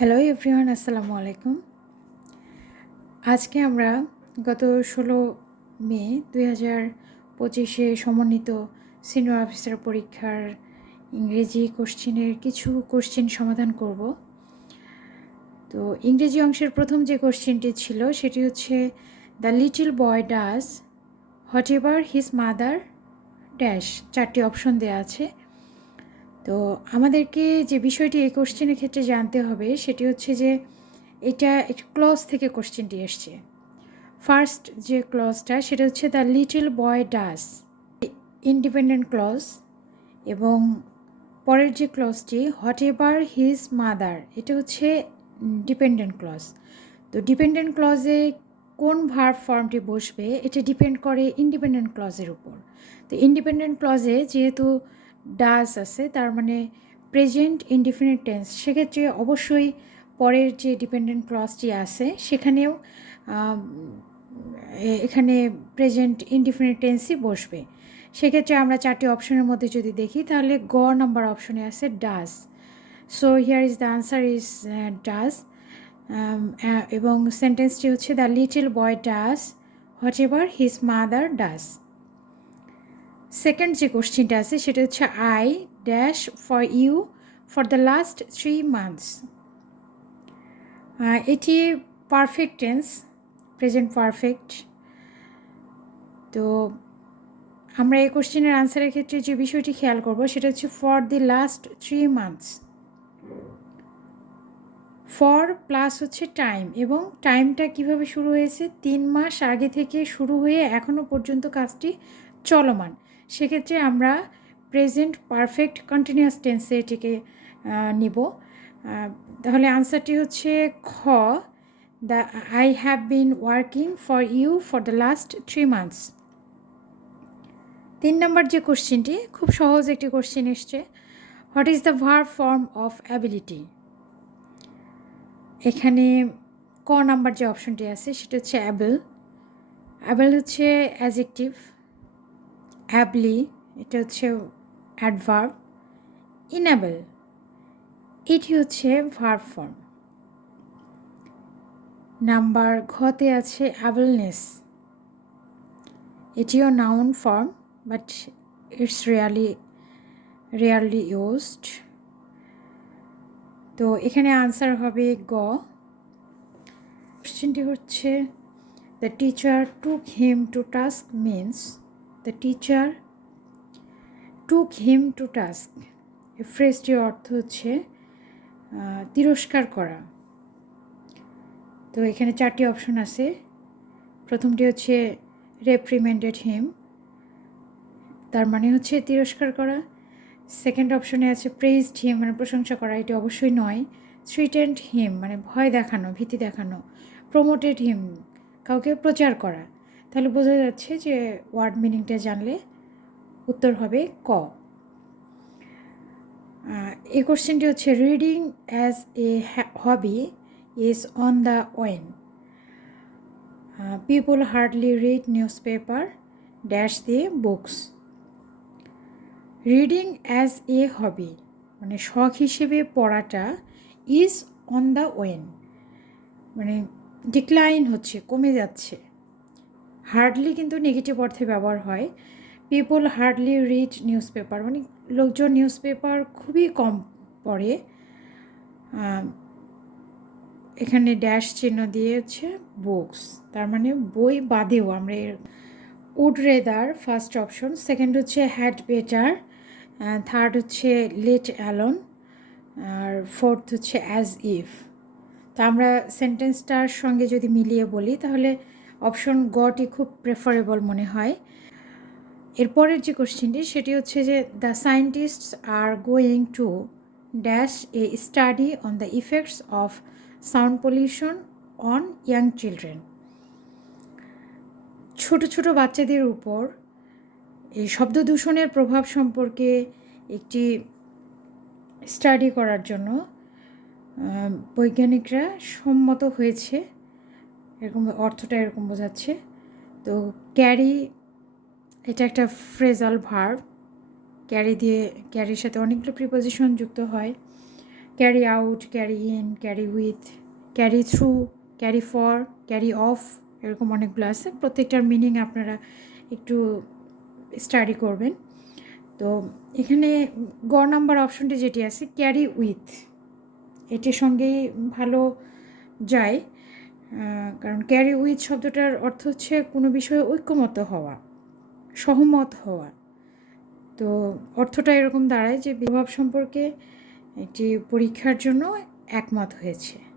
Hello everyone, আসসালামু আলাইকুম। আজকে আমরা গত ষোলো মে দুই হাজার পঁচিশে সমন্বিত সিনিয়র অফিসার পরীক্ষার ইংরেজি কোশ্চিনের কিছু কোশ্চিন সমাধান করব। তো ইংরেজি অংশের প্রথম যে কোশ্চিনটি ছিল, সেটি হচ্ছে the little boy does whatever his mother dash চারটি অপশন দেওয়া আছে। তো আমাদেরকে যে বিষয়টি এই কোশ্চেনের ক্ষেত্রে জানতে হবে, সেটি হচ্ছে যে এটা একটি ক্লজ থেকে কোশ্চেনটি এসছে। ফার্স্ট যে ক্লজটা সেটা হচ্ছে the little boy does independent clause এবং পরের যে ক্লজটি হোয়াট এভার হিজ মাদার এটা হচ্ছে ডিপেন্ডেন্ট ক্লজ তো ডিপেন্ডেন্ট ক্লজে কোন ভার্ব ফর্মটি বসবে, এটা ডিপেন্ড করে ইন্ডিপেন্ডেন্ট ক্লজের উপর। তো ইন্ডিপেন্ডেন্ট ক্লজে যেহেতু ডাস আছে, তার মানে প্রেজেন্ট ইনডিফিনিট টেন্স সেক্ষেত্রে অবশ্যই পরের যে ডিপেন্ডেন্ট ক্লজটি আছে, সেখানেও এখানে প্রেজেন্ট ইনডিফিনিট টেন্সই বসবে। সেক্ষেত্রে আমরা চারটি অপশনের মধ্যে যদি দেখি, তাহলে গ নাম্বার অপশনে আছে does so here is the answer is does এবং সেন্টেন্সটি হচ্ছে the little boy does whatever his mother does second যে কোশ্চিনটা আছে, সেটা হচ্ছে I dash for you for the last three months এটি পারফেক্ট টেন্স প্রেজেন্ট পারফেক্ট তো আমরা এই কোশ্চেনের আনসারের ক্ষেত্রে যে বিষয়টি খেয়াল করব, সেটা হচ্ছে for the last three months for plus হচ্ছে টাইম এবং টাইমটা কীভাবে শুরু হয়েছে? তিন মাস আগে থেকে শুরু হয়ে এখনও পর্যন্ত কাজটি চলমান। সেক্ষেত্রে আমরা প্রেজেন্ট পারফেক্ট কন্টিনিউয়াস টেন্সে এটিকে নিব। তাহলে আনসারটি হচ্ছে খ the I have been working for you for the last three months তিন নম্বর যে কোশ্চেনটি খুব সহজ একটি কোশ্চেন এসছে। What is the verb form of ability এখানে ক নাম্বার যে অপশনটি আছে, সেটা হচ্ছে অ্যাবেল অ্যাবেল হচ্ছে অ্যাজেকটিভ অ্যাবলি, এটা হচ্ছে অ্যাডভার্ব ইনঅ্যাবেল এটি হচ্ছে ভার্ব ফর্ম নাম্বার ঘতে আছে অ্যাবেলনেস এটিও noun form but it's really rarely used তো এখানে আনসার হবে গ। কোশ্চেনটি হচ্ছে the teacher took him to task means the teacher took him to task ফ্রেজটির অর্থ হচ্ছে তিরস্কার করা। তো এখানে চারটি অপশন আছে। প্রথমটি হচ্ছে রেপ্রিমেন্ডেড হিম তার মানে হচ্ছে তিরস্কার করা। সেকেন্ড অপশনে আছে প্রেজড হিম মানে প্রশংসা করা। এটি অবশ্যই নয়। থ্রিটেন্ড হিম মানে ভয় দেখানো, ভীতি দেখানো। প্রমোটেড হিম কাউকে প্রচার করা। তাহলে বোঝা যাচ্ছে যে ওয়ার্ড মিনিংটা জানলে উত্তর হবে ক। এই কোশ্চেনটি হচ্ছে reading as a hobby is on the wane people hardly read newspaper dash দিয়ে books reading as a hobby মানে শখ হিসেবে পড়াটা ইজ অন দ্য ওয়েন মানে ডিক্লাইন হচ্ছে, কমে যাচ্ছে। হার্ডলি কিন্তু নেগেটিভ অর্থে ব্যবহার হয়। People hardly read newspaper মানে লোকজন নিউজ পেপার খুবই কম পড়ে। এখানে ড্যাশ চিহ্ন দিয়েছে বুকস তার মানে বই বাদেও আমরা এর would rather first option second হচ্ছে হ্যাড বেটার থার্ড হচ্ছে লেট অ্যালন আর ফোর্থ হচ্ছে অ্যাজ ইফ তা আমরা সেন্টেন্সটার সঙ্গে যদি মিলিয়ে বলি, তাহলে অপশন গটি খুব প্রেফারেবল মনে হয়। এরপরের যে কোশ্চেনটি, সেটি হচ্ছে যে the scientists are going to dash a study on the effects of sound pollution on young children ছোট ছোট বাচ্চাদের উপর এই শব্দ দূষণের প্রভাব সম্পর্কে একটি স্টাডি করার জন্য বৈজ্ঞানিকরা সম্মত হয়েছে। এরকম অর্থটা এরকম বোঝাচ্ছে। তো ক্যারি, এটা একটা ফ্রেজাল ভার্ব। ক্যারি দিয়ে, ক্যারির সাথে অনেকগুলো প্রিপোজিশন যুক্ত হয়। Carry out, carry in, carry with, carry through, carry for, carry off, এরকম অনেকগুলো আছে। প্রত্যেকটার মিনিং আপনারা একটু স্টাডি করবেন। তো এখানে গ নাম্বার অপশনটি যেটি আছে, ক্যারি উইথ, এটির সঙ্গেই ভালো যায়। কারণ ক্যারি উইথ শব্দটার অর্থ হচ্ছে কোনো বিষয়ে ঐক্যমত হওয়া, সহমত হওয়া। তো অর্থটা এরকম দাঁড়ায় যে বিভাব সম্পর্কে একটি পরীক্ষার জন্য একমত হয়েছে।